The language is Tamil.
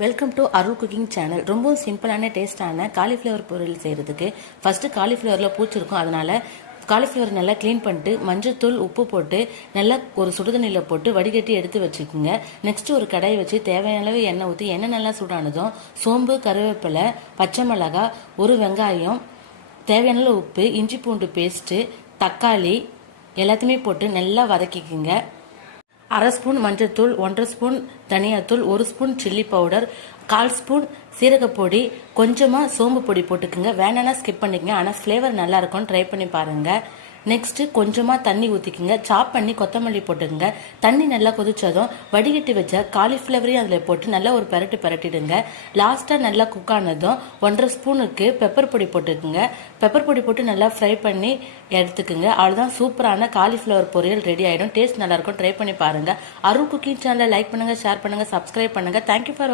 Welcome to Arul cooking channel. ரொம்பவும் சிம்பிளான டேஸ்டான காலிஃப்ளவர் பொரியல் செய்கிறதுக்கு ஃபஸ்ட்டு காலிஃப்ளவரில் பூச்சி இருக்கும். அதனால் காலிஃப்ளவர் நல்லா க்ளீன் பண்ணிட்டு மஞ்சள்தூள் உப்பு போட்டு நல்லா ஒரு சுடுதண்ணியில் போட்டு வடிகட்டி எடுத்து வச்சுக்கோங்க. நெக்ஸ்ட்டு ஒரு கடாயை வச்சு தேவையான அளவு எண்ணெய் ஊற்றி எண்ணெய் நல்லா சூடானதும் சோம்பு, கருவேப்பிலை, பச்சை மிளகாய், ஒரு வெங்காயம், தேவையான அளவு உப்பு, இஞ்சி பூண்டு பேஸ்ட்டு, தக்காளி எல்லாத்தையுமே போட்டு நல்லா வதக்கிக்குங்க. அரை ஸ்பூன் மஞ்சள்தூள், 1.5 ஸ்பூன் தனியாத்தூள், 1 ஸ்பூன் சில்லி பவுடர், 1/4 ஸ்பூன் சீரகப்பொடி, கொஞ்சமாக சோம்பு பொடி போட்டுக்குங்க. வேணான்னா ஸ்கிப் பண்ணிக்கங்க. ஆனால் ஃப்ளேவர் நல்லா இருக்கும், ட்ரை பண்ணி பாருங்கள். நெக்ஸ்ட்டு கொஞ்சமாக தண்ணி ஊற்றிக்குங்க. சாப் பண்ணி கொத்தமல்லி போட்டுக்குங்க. தண்ணி நல்லா கொதிச்சதும் வடிகட்டி வச்ச காலிஃப்ளவரையும் அதில் போட்டு நல்லா ஒரு பரட்டிடுங்க. லாஸ்ட்டாக நல்லா குக் ஆனதும் 1.5 ஸ்பூனுக்கு பெப்பர் பொடி போட்டுக்குங்க. பெப்பர் பொடி போட்டு நல்லா ஃப்ரை பண்ணி எடுத்துக்குங்க. அவ்வளோதான், சூப்பரான காலிஃப்ளவர் பொரியல் ரெடி ஆகிடும். டேஸ்ட் நல்லாயிருக்கும், ட்ரை பண்ணி பாருங்கள். அருள் குக்கிங் சேனலை லைக் பண்ணுங்கள், ஷேர் பண்ணுங்கள், சப்ஸ்கிரைப் பண்ணுங்கள். Thank you for